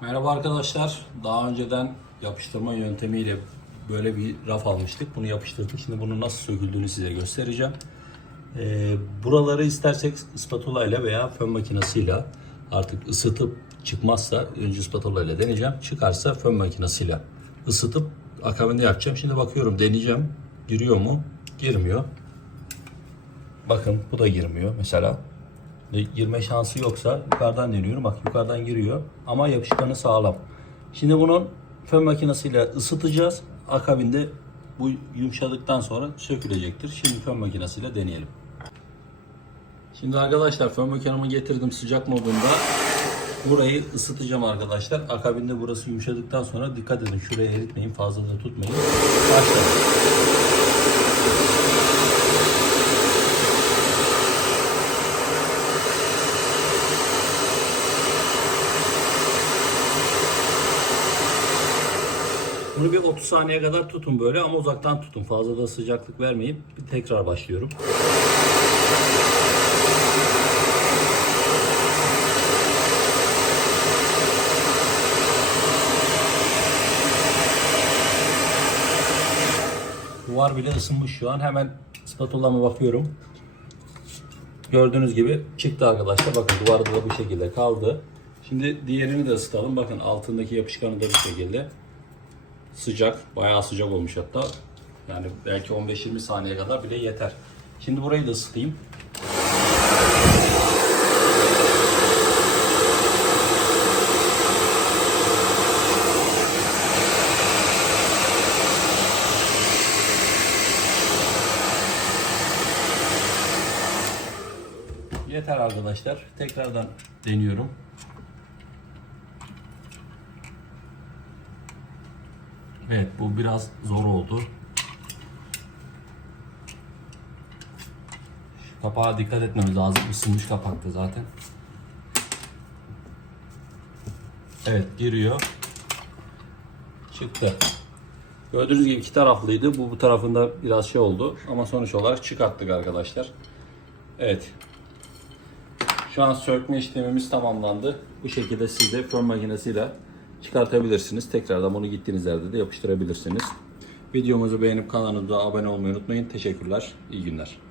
Merhaba arkadaşlar. Daha önceden yapıştırma yöntemiyle böyle bir raf almıştık. Bunu yapıştırdık. Şimdi bunun nasıl söküldüğünü size göstereceğim. Ee, buraları istersek spatula ile veya fön makinesiyle artık ısıtıp çıkmazsa önce spatula ile deneyeceğim. Çıkarsa fön makinesiyle ısıtıp akabinde yapacağım. Şimdi bakıyorum deneyeceğim. Giriyor mu? Girmiyor. Bakın bu da girmiyor mesela. Ve girme şansı yoksa yukarıdan deniyorum. Bak yukarıdan giriyor ama yapışkanı sağlam. Şimdi bunun fön makinesiyle ısıtacağız. Akabinde bu yumuşadıktan sonra sökülecektir. Şimdi fön makinesiyle deneyelim. Şimdi arkadaşlar fön makinamı getirdim sıcak modunda. Burayı ısıtacağım arkadaşlar. Akabinde burası yumuşadıktan sonra dikkat edin şuraya eritmeyin fazla da tutmayın. Başlayalım. Bunu bir 30 saniye kadar tutun böyle ama uzaktan tutun. Fazla da sıcaklık vermeyip bir tekrar başlıyorum. Duvar bile ısınmış şu an. Hemen spatulama bakıyorum. Gördüğünüz gibi çıktı arkadaşlar. Bakın duvarda da bu şekilde kaldı. Şimdi diğerini de ısıtalım. Bakın altındaki yapışkanı da bu şekilde sıcak, bayağı sıcak olmuş hatta. Yani belki 15-20 saniye kadar bile yeter. Şimdi burayı da ısıtayım. Yeter arkadaşlar. Tekrardan deniyorum. Evet bu biraz zor oldu. Şu kapağa dikkat etmemiz lazım. Isınmış kapaktı zaten. Evet giriyor. Çıktı. Gördüğünüz gibi iki taraflıydı. Bu bu tarafında biraz şey oldu. Ama sonuç olarak çıkarttık arkadaşlar. Evet. Şu an sökme işlemimiz tamamlandı. Bu şekilde siz de fön makinesiyle çıkartabilirsiniz. Tekrardan bunu gittiğiniz yerde de yapıştırabilirsiniz. Videomuzu beğenip kanalımıza abone olmayı unutmayın. Teşekkürler. İyi günler.